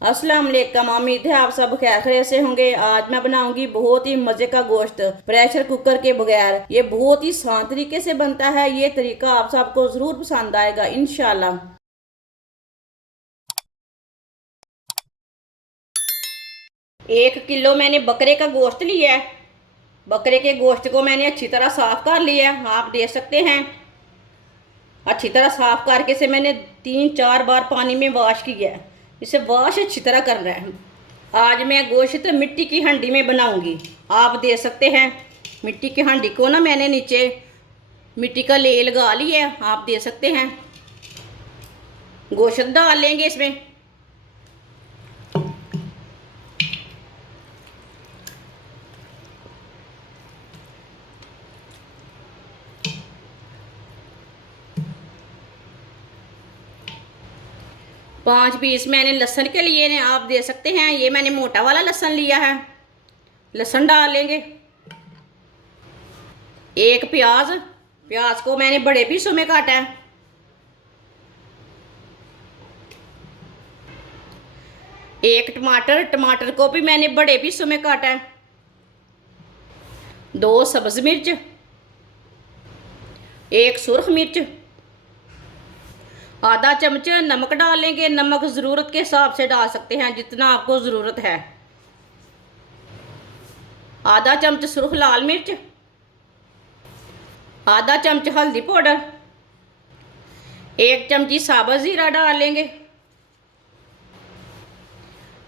अस्सलाम वालेकुम। उम्मीद है आप सब खैरियत से होंगे। आज मैं बनाऊंगी बहुत ही मजे का गोश्त प्रेशर कुकर के बगैर। ये बहुत ही आसान तरीके से बनता है। ये तरीका आप सबको जरूर पसंद आएगा इंशाल्लाह। 1 किलो मैंने बकरे का गोश्त लिया है। बकरे के गोश्त को मैंने अच्छी तरह साफ कर लिया है, आप देख सकते हैं। अच्छी तरह साफ करके से मैंने 3-4 बार पानी में वॉश किया है। इसे वॉश अच्छी तरह करना है। आज मैं गोश्त मिट्टी की हांडी में बनाऊंगी। आप देख सकते हैं मिट्टी की हांडी को ना मैंने नीचे मिट्टी का ले लगा लिया है, आप देख सकते हैं। गोश्त डाल लेंगे इसमें। पांच पीस मैंने लहसुन के लिए ने, आप देख सकते हैं। ये मैंने मोटा वाला लहसुन लिया है। लहसुन डाल लेंगे। एक प्याज, प्याज को मैंने बड़े पीसों में काटा है। एक टमाटर, टमाटर को भी मैंने बड़े पीसों में काटा है। 2 सब्ज मिर्च, एक सुरख मिर्च, आधा चम्मच नमक डाल लेंगे। नमक ज़रूरत के हिसाब से डाल सकते हैं, जितना आपको ज़रूरत है। आधा चम्मच सुरख लाल मिर्च, आधा चम्मच हल्दी पाउडर, 1 चमची साबुत ज़ीरा डाल लेंगे,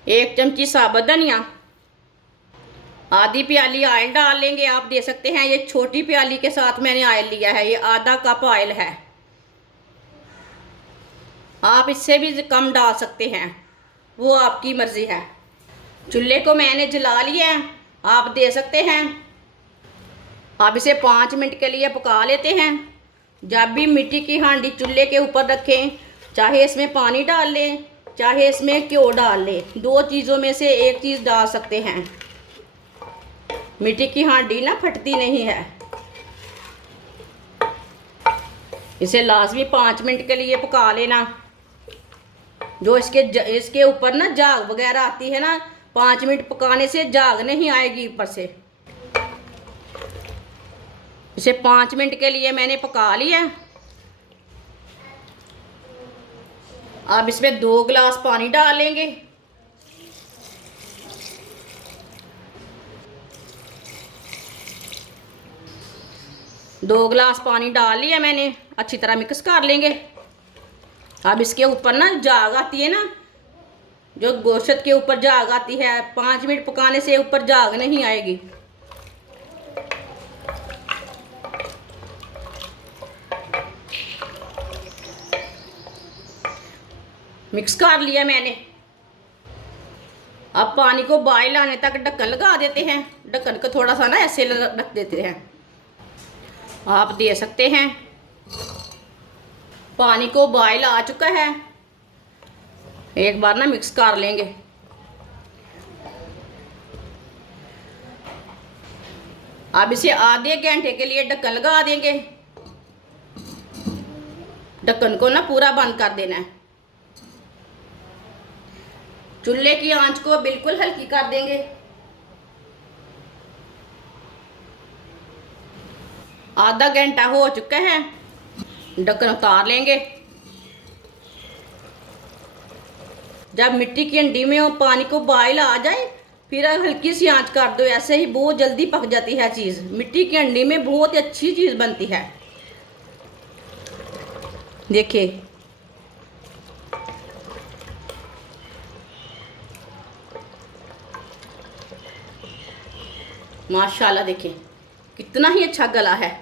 1 चमची साबुत धनिया, आधी प्याली ऑयल डाल लेंगे। आप देख सकते हैं ये छोटी प्याली के साथ मैंने ऑयल लिया है। ये आधा कप ऑयल है, आप इससे भी कम डाल सकते हैं, वो आपकी मर्ज़ी है। चूल्हे को मैंने जला लिया है, आप देख सकते हैं। अब इसे 5 मिनट के लिए पका लेते हैं। जब भी मिट्टी की हांडी चूल्हे के ऊपर रखें, चाहे इसमें पानी डाल लें, चाहे इसमें घ्यो डाल लें, 2 चीज़ों में से एक चीज़ डाल सकते हैं। मिट्टी की हांडी ना फटती नहीं है। इसे लाजमी 5 मिनट के लिए पका लेना। जो इसके ऊपर ना झाग वगैरह आती है ना, 5 मिनट पकाने से झाग नहीं आएगी ऊपर से। इसे 5 मिनट के लिए मैंने पका लिया। अब इसमें 2 गिलास पानी डाल लेंगे। दो गिलास पानी डाल लिया मैंने, अच्छी तरह मिक्स कर लेंगे। अब इसके ऊपर ना झाग आती है ना, जो गोश्त के ऊपर झाग आती है, 5 मिनट पकाने से ऊपर झाग नहीं आएगी। मिक्स कर लिया मैंने। अब पानी को बॉयल आने तक ढक्कन लगा देते हैं। ढक्कन को थोड़ा सा ना ऐसे रख देते हैं, आप देख सकते हैं। पानी को बॉयल आ चुका है। एक बार ना मिक्स कर लेंगे। अब इसे आधे घंटे के लिए ढक्कन लगा देंगे। ढक्कन को ना पूरा बंद कर देना है। चूल्हे की आंच को बिल्कुल हल्की कर देंगे। आधा घंटा हो चुका है, ढक्कन उतार लेंगे। जब मिट्टी की हांडी में और पानी को बॉयल आ जाए, फिर हल्की सी आंच कर दो। ऐसे ही बहुत जल्दी पक जाती है चीज़। मिट्टी की हांडी में बहुत अच्छी चीज़ बनती है। देखिए, माशाल्लाह, देखिए कितना ही अच्छा गला है।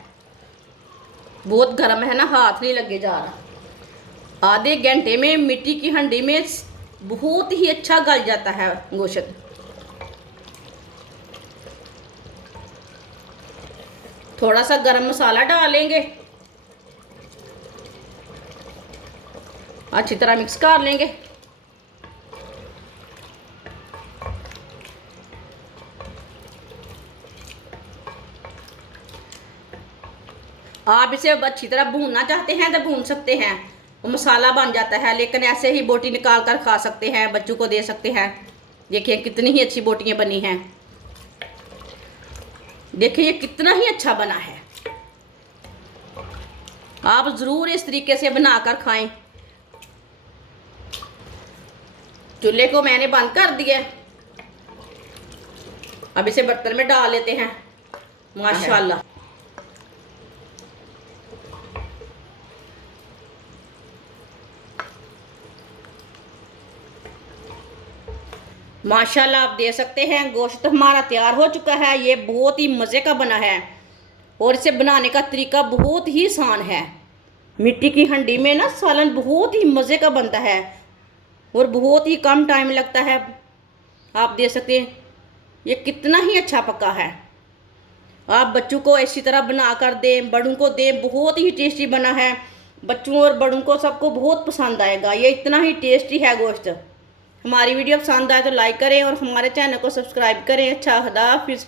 बहुत गर्म है ना, हाथ नहीं लगे जा रहा। आधे घंटे में मिट्टी की हांडी में बहुत ही अच्छा गल जाता है गोश्त। थोड़ा सा गरम मसाला डालेंगे, अच्छी तरह मिक्स कर लेंगे। आप इसे अच्छी तरह भूनना चाहते हैं तो भून सकते हैं। वो मसाला बन जाता है, लेकिन ऐसे ही बोटी निकाल कर खा सकते हैं, बच्चों को दे सकते हैं। देखिए कितनी ही अच्छी बोटियाँ बनी हैं। देखिए ये कितना ही अच्छा बना है। आप ज़रूर इस तरीके से बनाकर खाएं। चूल्हे को मैंने बंद कर दिया। अब इसे बर्तन में डाल लेते हैं। माशाल्लाह माशाल्लाह आप दे सकते हैं। गोश्त हमारा तैयार हो चुका है। ये बहुत ही मज़े का बना है और इसे बनाने का तरीका बहुत ही आसान है। मिट्टी की हंडी में ना सालन बहुत ही मज़े का बनता है और बहुत ही कम टाइम लगता है। आप दे सकते हैं ये कितना ही अच्छा पका है। आप बच्चों को इसी तरह बना कर दें, बड़ों को दें। बहुत ही टेस्टी बना है। बच्चों और बड़ों को सबको बहुत पसंद आएगा। ये इतना ही टेस्टी है गोश्त। हमारी वीडियो पसंद आए तो लाइक करें और हमारे चैनल को सब्सक्राइब करें। अच्छा, खुदा हाफिज़।